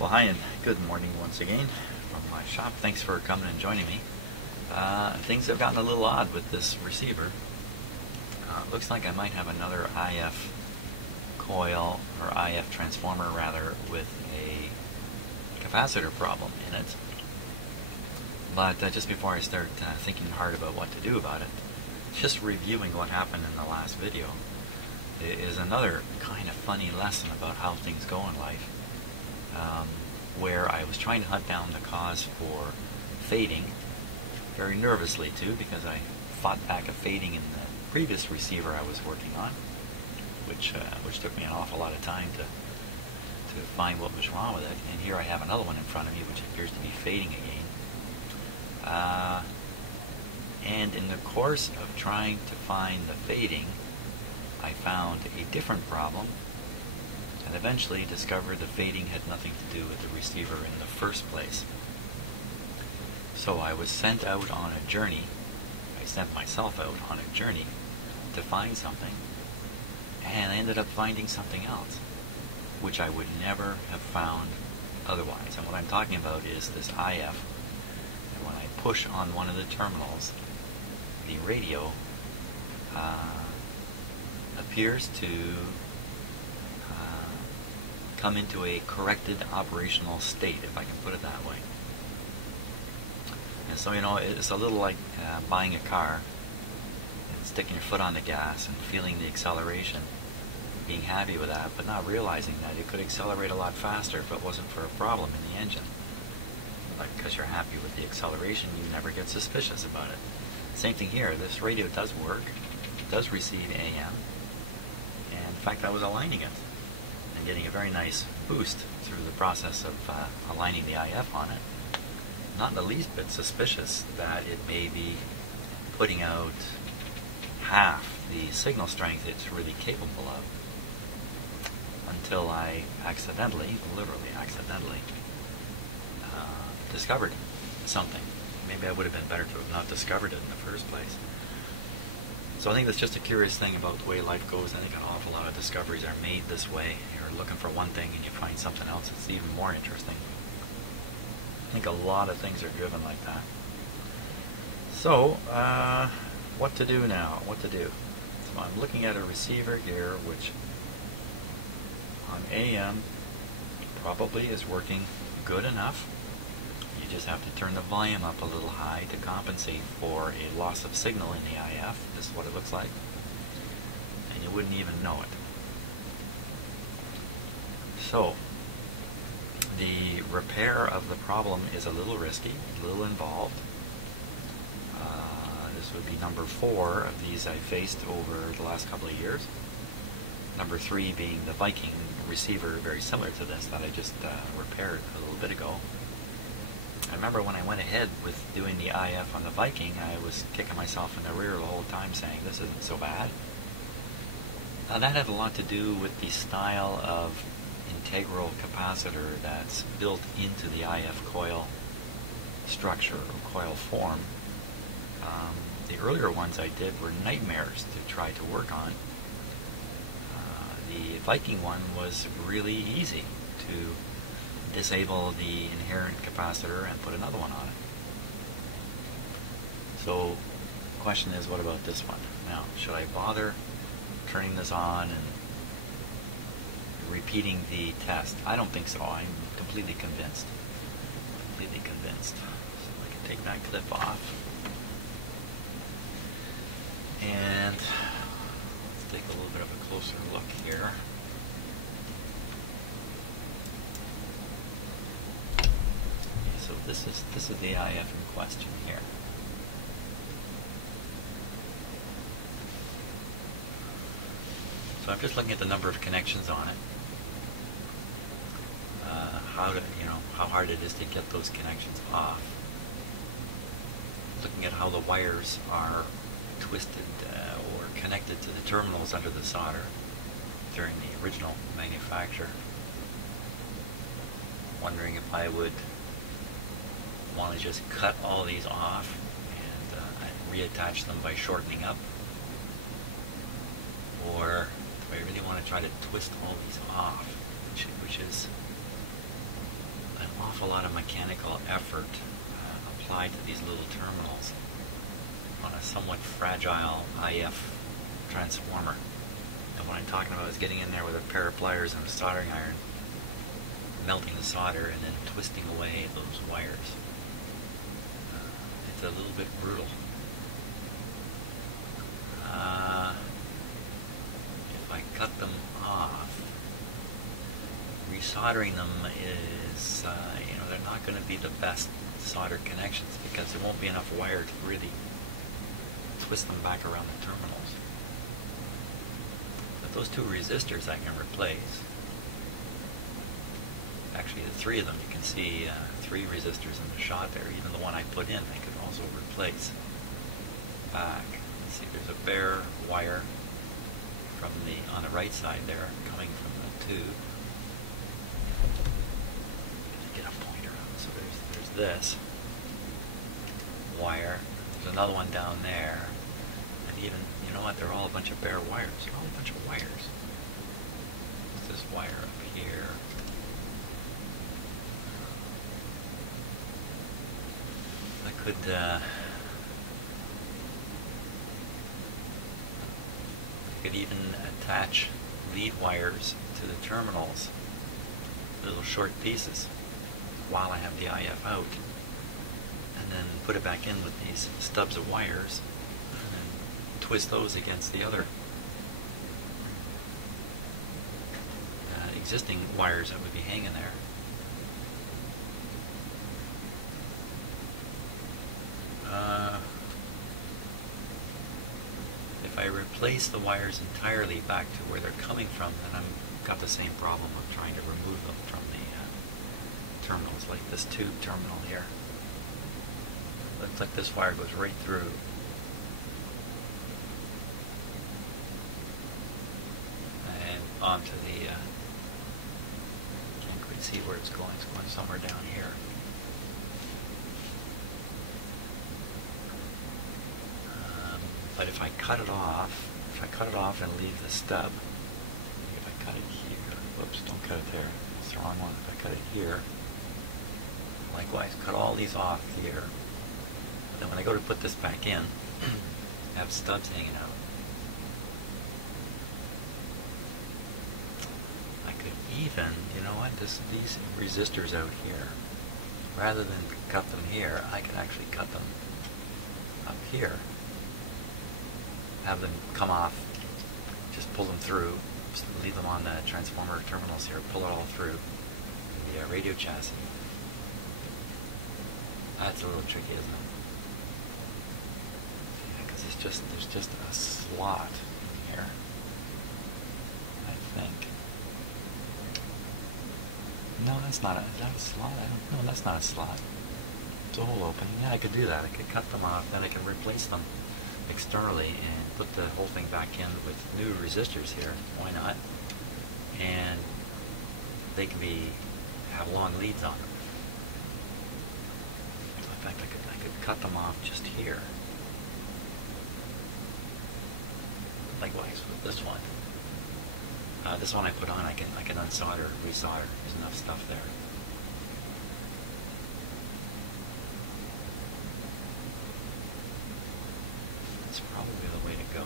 Well, hi and good morning once again from my shop. Thanks for coming and joining me. Things have gotten a little odd with this receiver. Looks like I might have another IF coil, or IF transformer rather, with a capacitor problem in it. But just before I start thinking hard about what to do about it, just reviewing what happened in the last video is another kind of funny lesson about how things go in life. Where I was trying to hunt down the cause for fading, very nervously too, because I fought back a fading in the previous receiver I was working on, which took me an awful lot of time to find what was wrong with it. And here I have another one in front of me which appears to be fading again. And in the course of trying to find the fading, I found a different problem, and eventually discovered the fading had nothing to do with the receiver in the first place. So I was sent out on a journey, I sent myself out on a journey to find something, and I ended up finding something else, which I would never have found otherwise. And what I'm talking about is this IF, and when I push on one of the terminals, the radio appears to come into a corrected operational state, if I can put it that way. And so, you know, it's a little like buying a car and sticking your foot on the gas and feeling the acceleration, being happy with that, but not realizing that it could accelerate a lot faster if it wasn't for a problem in the engine. But because you're happy with the acceleration, you never get suspicious about it. Same thing here. This radio does work. It does receive AM. And in fact, I was aligning it and getting a very nice boost through the process of aligning the IF on it. Not in the least bit suspicious that it may be putting out half the signal strength it's really capable of, until I accidentally, literally accidentally, discovered something. Maybe I would have been better to have not discovered it in the first place. So I think that's just a curious thing about the way life goes. I think an awful lot of discoveries are made this way. You're looking for one thing and you find something else that's even more interesting. I think a lot of things are driven like that. So, what to do now? What to do? So I'm looking at a receiver here which on AM probably is working good enough. You just have to turn the volume up a little high to compensate for a loss of signal in the IF. This is what it looks like. And you wouldn't even know it. So, the repair of the problem is a little risky, a little involved. This would be number 4 of these I faced over the last couple of years. Number 3 being the Viking receiver, very similar to this, that I just repaired a little bit ago. I remember when I went ahead with doing the IF on the Viking, I was kicking myself in the rear the whole time saying, this isn't so bad. Now that had a lot to do with the style of integral capacitor that's built into the IF coil structure or coil form. The earlier ones I did were nightmares to try to work on. The Viking one was really easy to disable the inherent capacitor and put another one on it. So the question is, what about this one? Now, should I bother turning this on and repeating the test? I don't think so. I'm completely convinced. Completely convinced. So I can take that clip off. And let's take a little bit of a closer look here. So this is the IF in question here. So I'm just looking at the number of connections on it. How hard it is to get those connections off. Looking at how the wires are twisted or connected to the terminals under the solder during the original manufacture. Wondering if I would want to just cut all these off and reattach them by shortening up, or do I really want to try to twist all these off, which is mechanical effort applied to these little terminals on a somewhat fragile IF transformer. And what I'm talking about is getting in there with a pair of pliers and a soldering iron, melting the solder, and then twisting away those wires. It's a little bit brutal. If I cut them off, resoldering them is, they're not going to be the best soldered connections because there won't be enough wire to really twist them back around the terminals. But those two resistors I can replace. Actually, the three of them, you can see 3 resistors in the shot there. Even the one I put in, I could also replace back. Let's see, there's a bare wire from on the right side there, coming from the tube. Get a pointer out. So there's this wire. There's another one down there, and even, you know what? They're all a bunch of bare wires. They're all a bunch of wires. There's this wire up here. I could even attach lead wires to the terminals, little short pieces, while I have the IF out, and then put it back in with these stubs of wires, and then twist those against the other existing wires that would be hanging there. If I replace the wires entirely back to where they're coming from, then I've got the same problem of trying to remove them from the terminals, like this tube terminal here. Looks like this wire goes right through. And onto the, can't quite see where it's going somewhere down here. But if I cut it off and leave the stub, if I cut it here, whoops, don't cut it there, it's the wrong one. If I cut it here, likewise, cut all these off here. Then when I go to put this back in, I have stubs hanging out. I could even, you know what, these resistors out here, rather than cut them here, I could actually cut them up here. Have them come off, just pull them through, just leave them on the transformer terminals here, pull it all through the radio chassis. That's a little tricky, isn't it? Yeah, because there's just a slot here, I think. No, that's not is that a slot? No, that's not a slot. It's a hole opening. Yeah, I could do that. I could cut them off, then I can replace them externally and put the whole thing back in with new resistors here. Why not? And they can have long leads on them. In fact, I could cut them off just here. Likewise with this one. This one I put on, I can unsolder, resolder. There's enough stuff there. That's probably the way to go.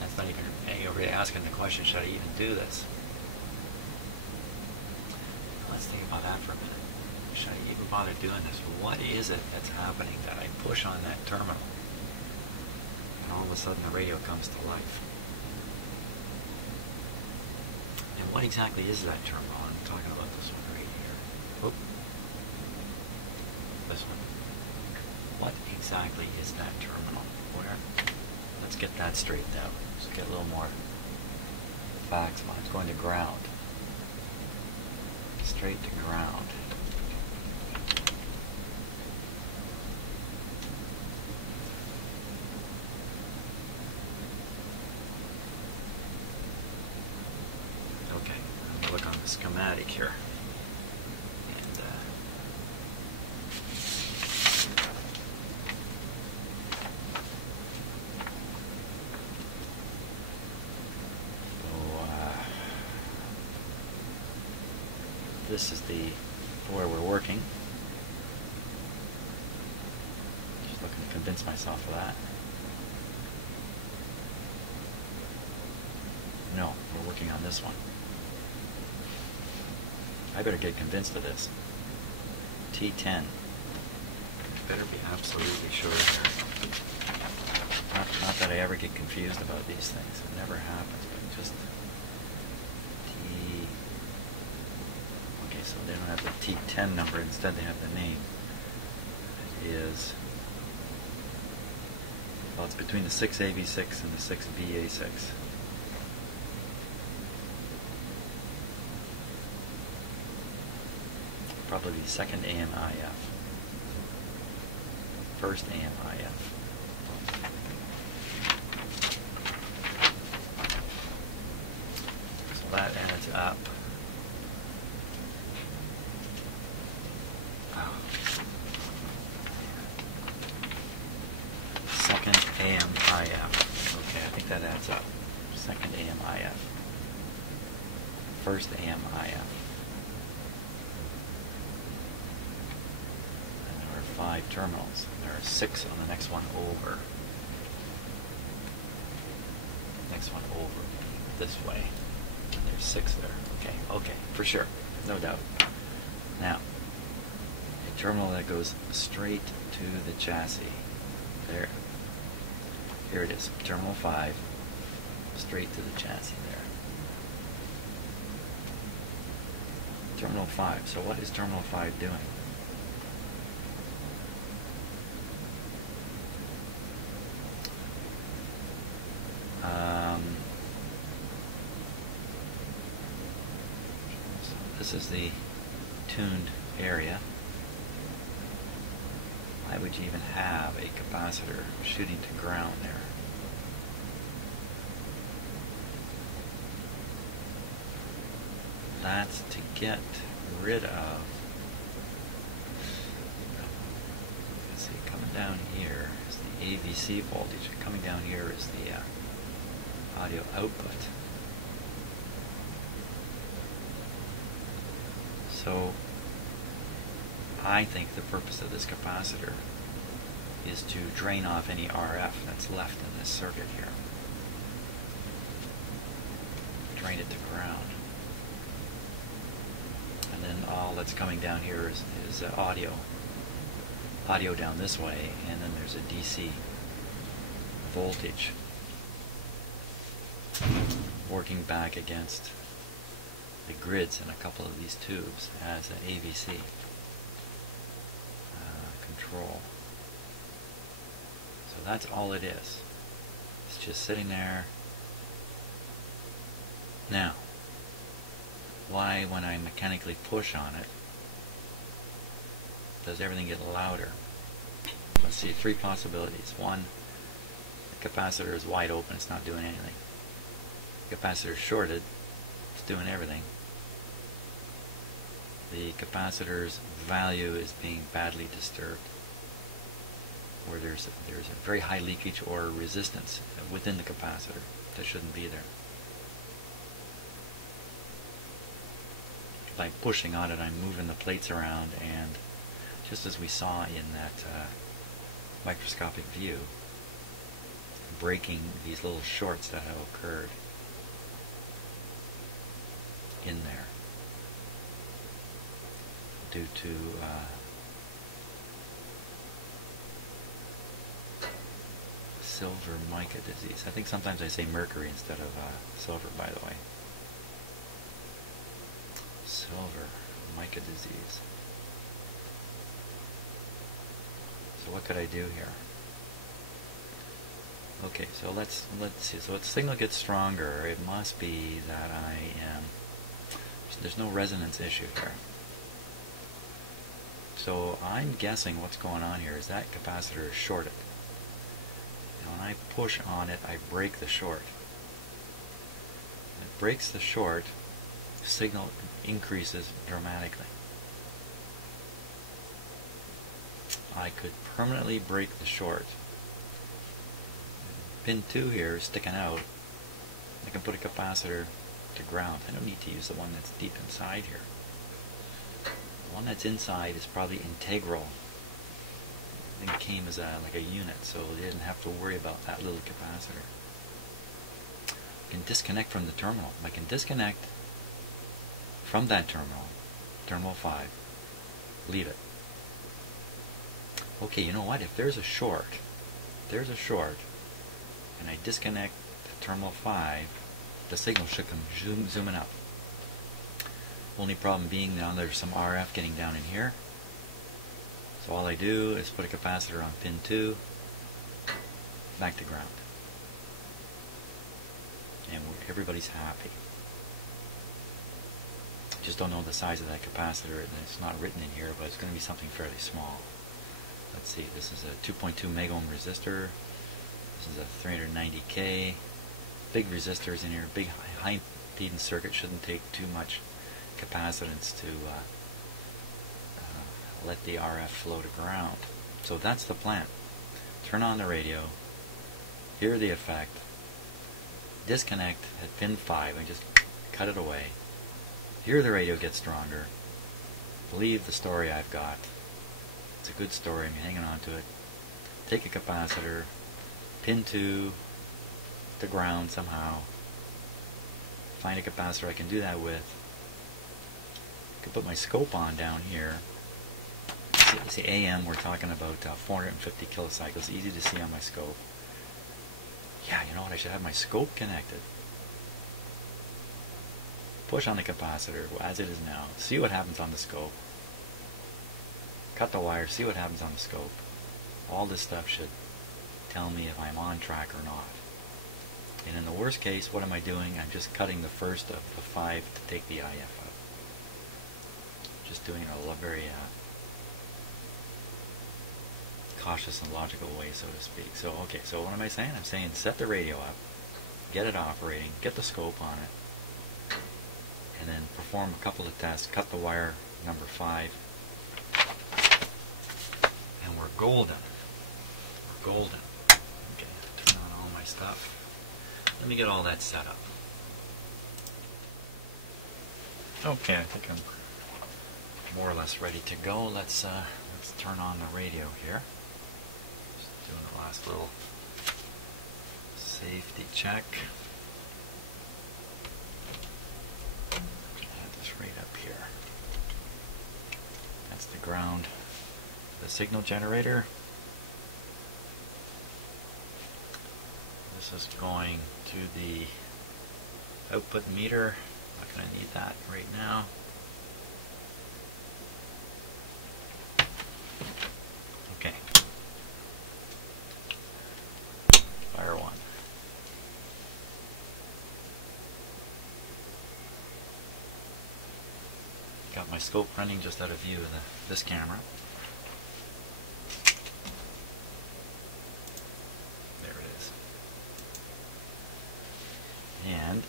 That's not even, you're really asking the question, should I even do this? Let's think about that for a minute. Should I even bother doing this? What is it that's happening that I push on that terminal and all of a sudden the radio comes to life? And what exactly is that terminal? I'm talking about this one right here. Oop. This one. What exactly is that terminal? Where? Let's get that straightened out. Let's get a little more facts on it. It's going to ground. Straight to ground. Okay, I'm going to look on the schematic here. And this is the where we're working. Just looking to convince myself of that. No, we're working on this one. I better get convinced of this. T10. Better be absolutely sure here. Not that I ever get confused about these things. It never happens, but just T. Okay, so they don't have the T10 number. Instead, they have the name. It is. Well, it's between the 6AV6 and the 6BA6. Probably the second AMIF. First AMIF. So that adds up. Second AMIF. Okay, I think that adds up. Second AMIF. First AMIF. 5 terminals. There are 6 on the next one over. Next one over this way. There's 6 there. Okay, for sure. No doubt. Now, a terminal that goes straight to the chassis. There. Here it is. Terminal 5. Straight to the chassis there. Terminal 5. So what is terminal 5 doing? This is the tuned area. Why would you even have a capacitor shooting to ground there? That's to get rid of, let's see, coming down here is the AVC voltage, coming down here is the audio output. So I think the purpose of this capacitor is to drain off any RF that's left in this circuit here. Drain it to ground. And then all that's coming down here is audio. Audio down this way, and then there's a DC voltage working back against the grids in a couple of these tubes as an AVC control. So that's all it is. It's just sitting there. Now, why when I mechanically push on it does everything get louder? Let's see, 3 possibilities. 1, the capacitor is wide open, it's not doing anything. The capacitor is shorted, it's doing everything. The capacitor's value is being badly disturbed, where there's a very high leakage or resistance within the capacitor that shouldn't be there. By pushing on it, I'm moving the plates around, and just as we saw in that microscopic view, breaking these little shorts that have occurred in there due to silver mica disease. I think sometimes I say mercury instead of silver, by the way. Silver mica disease. So what could I do here? Okay, so let's see. So the signal gets stronger. It must be that there's no resonance issue here. So I'm guessing what's going on here is that capacitor is shorted. And when I push on it, I break the short. It breaks the short, the signal increases dramatically. I could permanently break the short. Pin 2 here is sticking out. I can put a capacitor to ground. I don't need to use the one that's deep inside here. one that's inside is probably integral. I think it came as like a unit, so they didn't have to worry about that little capacitor. I can disconnect from the terminal. I can disconnect from that terminal, terminal 5, leave it. Okay, you know what? If there's a short, and I disconnect the terminal 5, the signal should come zooming up. Only problem being now there's some RF getting down in here. So all I do is put a capacitor on pin 2, back to ground. And everybody's happy. Just don't know the size of that capacitor, and it's not written in here, but it's going to be something fairly small. Let's see, this is a 2.2 megohm resistor. This is a 390K. Big resistors in here, big high impedance circuit. Shouldn't take too much capacitance to let the RF flow to ground. So that's the plan. Turn on the radio, hear the effect, disconnect at pin 5 and just cut it away. Hear the radio get stronger. Believe the story I've got. It's a good story, I'm hanging on to it. Take a capacitor, pin 2 to ground somehow. Find a capacitor I can do that with. I can put my scope on down here. See, AM, we're talking about 450 kilocycles, easy to see on my scope. Yeah, you know what, I should have my scope connected. Push on the capacitor as it is now, see what happens on the scope. Cut the wire, see what happens on the scope. All this stuff should tell me if I'm on track or not. And in the worst case, what am I doing? I'm just cutting the first of the 5 to take the IF out. Just doing it in a very cautious and logical way, so to speak. So, okay, so what am I saying? I'm saying set the radio up, get it operating, get the scope on it, and then perform a couple of tests, cut the wire number 5, and we're golden. We're golden. Okay, turn on all my stuff. Let me get all that set up. Okay, I think I'm more or less ready to go. Let's turn on the radio here. Just doing the last little safety check. Add this right up here. That's the ground, the signal generator. This is going to the output meter. Not going to need that right now. Okay. Fire 1. Got my scope running just out of view of this camera. There it is. And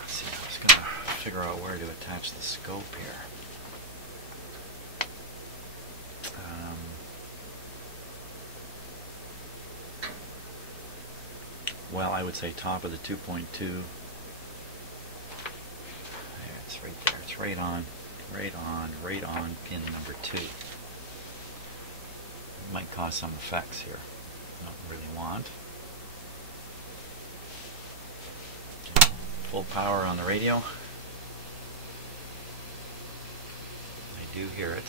let's see, I was going to figure out where to attach the scope here. Well, I would say top of the 2.2. There, it's right there. It's right on pin number 2. It might cause some effects here. Not really want. Full power on the radio. I do hear it.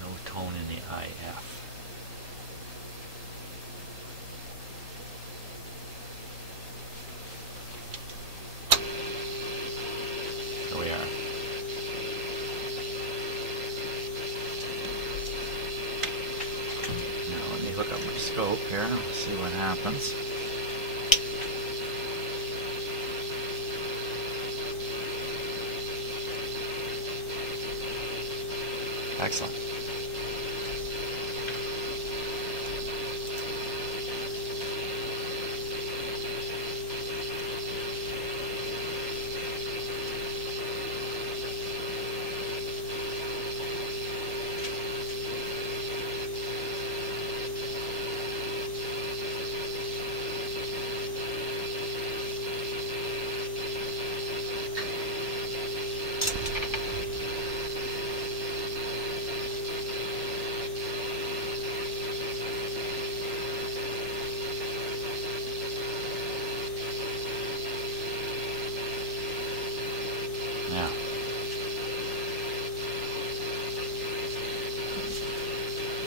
No tone in the IF. Here we are. Look up my scope here, let's see what happens. Excellent.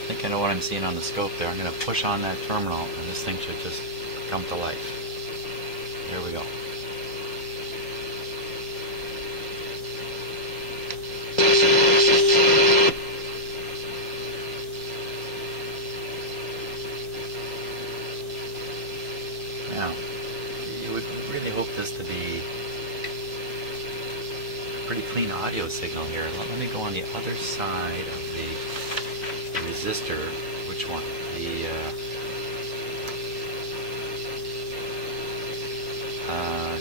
think I know what I'm seeing on the scope there. I'm going to push on that terminal and this thing should just come to life. There we go. Now, you would really hope this to be a pretty clean audio signal here. Let me go on the other side of the resistor. Which one? The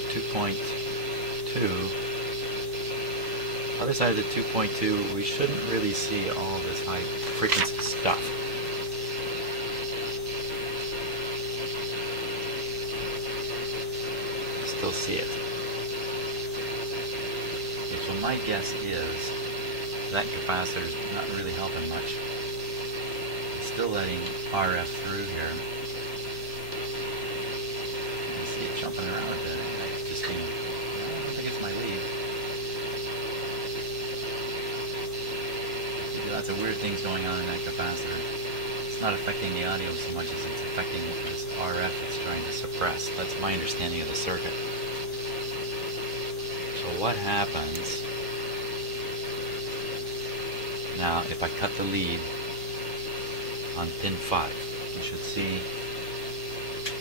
2.2. Other side of the 2.2, we shouldn't really see all this high frequency stuff. Still see it. Okay, so my guess is that capacitor's not really helping much. It's still letting RF through here. I see it jumping around a bit. I just I don't think it's my lead. See, lots of weird things going on in that capacitor. It's not affecting the audio so much as it's affecting this RF it's trying to suppress. That's my understanding of the circuit. So what happens now if I cut the lead on pin 5? You should see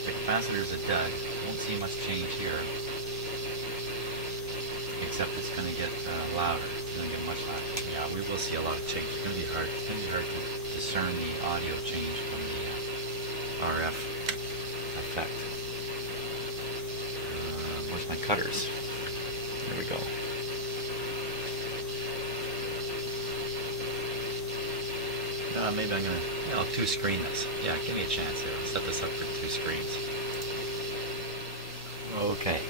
the capacitors are dead. You won't see much change here, except it's going to get louder. It's going to get much louder. Yeah, we will see a lot of change. It's going to be hard. It's going to be hard to discern the audio change from the RF effect. Where's my cutters? There we go. Maybe I'm going to, I'll two screen this. Yeah, give me a chance here. I'll set this up for 2 screens. Okay.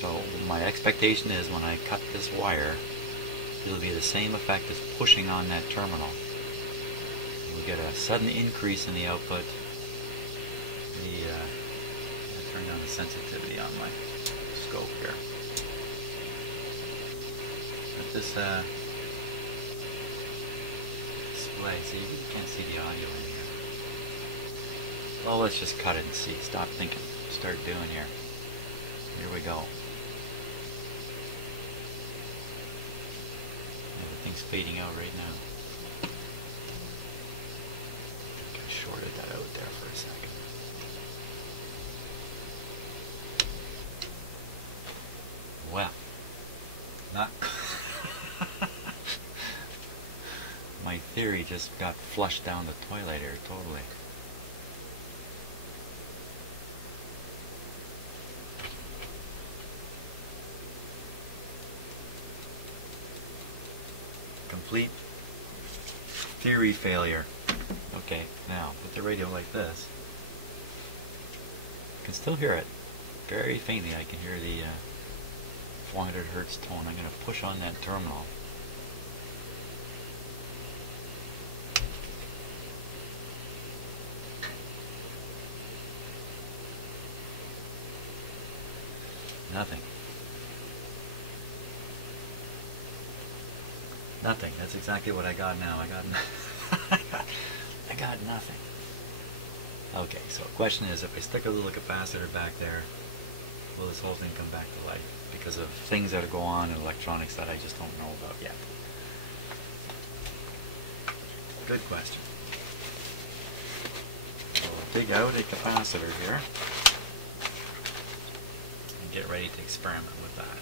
So my expectation is when I cut this wire, it'll be the same effect as pushing on that terminal. We'll get a sudden increase in the output. I turned on the sensitivity on my scope here. But this display, see, you really can't see the audio in here. Well, let's just cut it and see. Stop thinking. Start doing here. Here we go. Everything's fading out right now. I think I shorted that out there for a second. Well, not my theory just got flushed down the toilet here totally. Complete theory failure. Okay, now with the radio like this, I can still hear it very faintly. I can hear the 400 hertz tone. I'm going to push on that terminal. Nothing. Nothing. That's exactly what I got now. I got nothing. Okay, so the question is, if I stick a little capacitor back there, will this whole thing come back to life? Because of things that go on in electronics that I just don't know about yet. Good question. So we'll dig out a capacitor here and get ready to experiment with that.